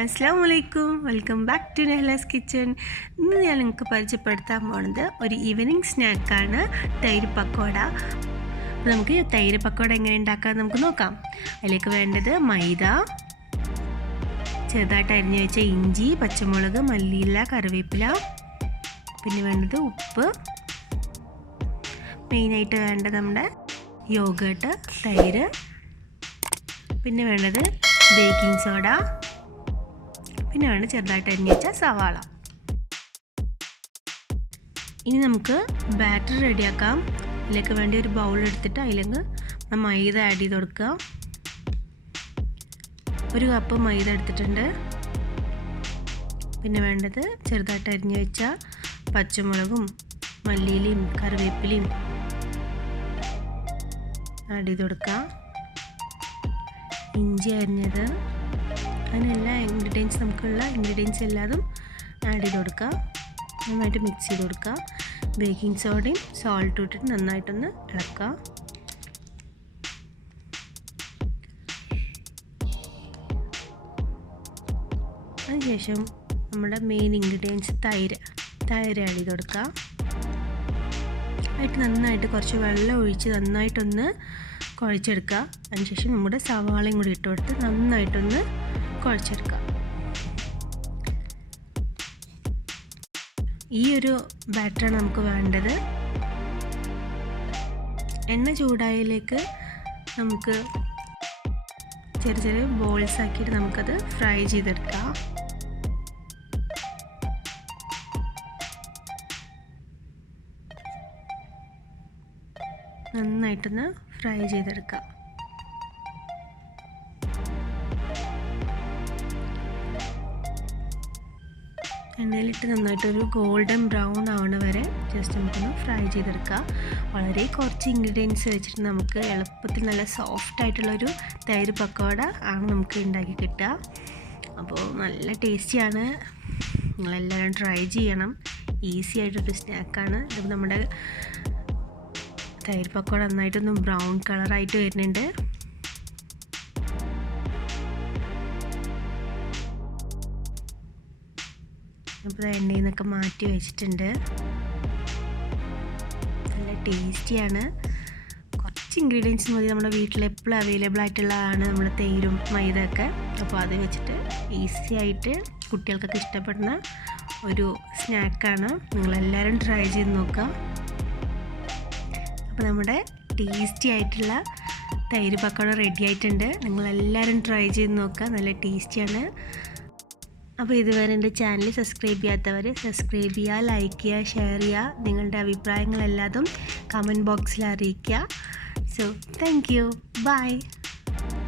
Assalamualaikum, welcome back to Nehala's Kitchen. ഇന്ന് ഞാൻ നിങ്ങൾക്ക് പരിചയപ്പെടുത്താൻ പോകുന്നത് ഒരു ഈവനിങ് സ്നാക്കാണ് തൈര് പക്കോട. നമുക്ക് തൈര് പക്കോട എങ്ങനെ ഉണ്ടാക്കാൻ നമുക്ക് നോക്കാം. അതിലേക്ക് വേണ്ടത് മൈദ, ചെറുതായിട്ട് അരിഞ്ഞു വെച്ച ഇഞ്ചി, പച്ചമുളക്, മല്ലിയില, കറിവേപ്പില, പിന്നെ വേണ്ടത് ഉപ്പ്, മെയിനായിട്ട് വേണ്ടത് നമ്മുടെ യോഗേർട്ട്, തൈര്, പിന്നെ വേണ്ടത് ബേക്കിംഗ് സോഡ, പിന്നെ വേണ്ടത് ചെറുതായിട്ട് അരിഞ്ഞു വെച്ച സവാള. ഇനി നമുക്ക് ബാറ്റർ റെഡിയാക്കാം. അതിലേക്ക് വേണ്ടി ഒരു ബൗൾ എടുത്തിട്ട് അതിലേക്ക് മൈദ ആഡ് ചെയ്ത് കൊടുക്കുക. ഒരു കപ്പ് മൈദ എടുത്തിട്ടുണ്ട്. പിന്നെ വേണ്ടത് ചെറുതായിട്ട് അരിഞ്ഞു വെച്ച പച്ചമുളകും മല്ലിയിലയും കറിവേപ്പിലയും ആഡ് ചെയ്ത് കൊടുക്കുക. ഇഞ്ചി അരിഞ്ഞത്, അതിനെല്ലാ ഇൻഗ്രീഡിയൻസ് നമുക്കുള്ള ഇൻഗ്രീഡിയൻസ് എല്ലാതും ആഡ് ചെയ്ത് കൊടുക്കുക. നന്നായിട്ട് മിക്സ് ചെയ്ത് കൊടുക്കുക. ബേക്കിംഗ് സോഡയും സോൾട്ടും ഇട്ടിട്ട് നന്നായിട്ടൊന്ന് ഇളക്കുക. അതിനുശേഷം നമ്മുടെ മെയിൻ ഇൻഗ്രീഡിയൻസ് തൈര് ആഡ് ചെയ്ത് കൊടുക്കുക. ആയിട്ട് നന്നായിട്ട് കുറച്ച് വെള്ളം ഒഴിച്ച് നന്നായിട്ടൊന്ന് കുഴച്ചെടുക്കുക. അതിനുശേഷം നമ്മുടെ സവാളയും കൂടി ഇട്ട് കൊടുത്ത് നന്നായിട്ടൊന്ന് കുഴച്ചെടുക്കുക. ഈ ഒരു ബാറ്ററാണ് നമുക്ക് വേണ്ടത്. എണ്ണ ചൂടായതിലേക്ക് നമുക്ക് ചെറിയ ചെറിയ ബോൾസ് ആക്കിയിട്ട് നമുക്കത് ഫ്രൈ ചെയ്തെടുക്കാം. നന്നായിട്ടൊന്ന് ഫ്രൈ ചെയ്തെടുക്കാം. എണ്ണയിലിട്ട് നന്നായിട്ടൊരു ഗോൾഡൻ ബ്രൗൺ ആവണ വരെ ജസ്റ്റ് നമുക്കൊന്ന് ഫ്രൈ ചെയ്തെടുക്കുക. വളരെ കുറച്ച് ഇൻഗ്രീഡിയൻസ് വെച്ചിട്ട് നമുക്ക് എളുപ്പത്തിൽ നല്ല സോഫ്റ്റ് ആയിട്ടുള്ളൊരു തൈര് പക്കോട ആണ് നമുക്ക് ഉണ്ടാക്കി കിട്ടുക. അപ്പോൾ നല്ല ടേസ്റ്റിയാണ്. നിങ്ങളെല്ലാവരും ട്രൈ ചെയ്യണം. ഈസി ആയിട്ടൊരു സ്നാക്കാണ്. ഇത് നമ്മുടെ തൈര് പക്കോട നന്നായിട്ടൊന്ന് ബ്രൗൺ കളറായിട്ട് വരുന്നുണ്ട്. അപ്പോൾ എണ്ണയിൽ നിന്നൊക്കെ മാറ്റി വെച്ചിട്ടുണ്ട്. നല്ല ടേസ്റ്റിയാണ്. കുറച്ച് ഇൻഗ്രീഡിയൻസ് മതി. നമ്മുടെ വീട്ടിൽ എപ്പോഴും അവൈലബിൾ ആയിട്ടുള്ളതാണ് നമ്മുടെ തൈരും മൈദയൊക്കെ. അപ്പോൾ അത് വെച്ചിട്ട് ഈസി ആയിട്ട് കുട്ടികൾക്കൊക്കെ ഇഷ്ടപ്പെടുന്ന ഒരു സ്നാക്കാണ്. നിങ്ങളെല്ലാവരും ട്രൈ ചെയ്ത് നോക്കുക. അപ്പോൾ നമ്മുടെ ടേസ്റ്റി ആയിട്ടുള്ള തൈര് പക്കോട റെഡി ആയിട്ടുണ്ട്. നിങ്ങളെല്ലാവരും ട്രൈ ചെയ്ത് നോക്കുക. നല്ല ടേസ്റ്റിയാണ്. അപ്പോൾ ഇതുവരെ എൻ്റെ ചാനൽ സബ്സ്ക്രൈബ് ചെയ്യാത്തവർ സബ്സ്ക്രൈബ് ചെയ്യുക, ലൈക്ക് ചെയ്യുക, ഷെയർ ചെയ്യുക. നിങ്ങളുടെ അഭിപ്രായങ്ങളെല്ലാതും കമൻറ്റ് ബോക്സിൽ അറിയിക്കുക. So thank you. ബൈ.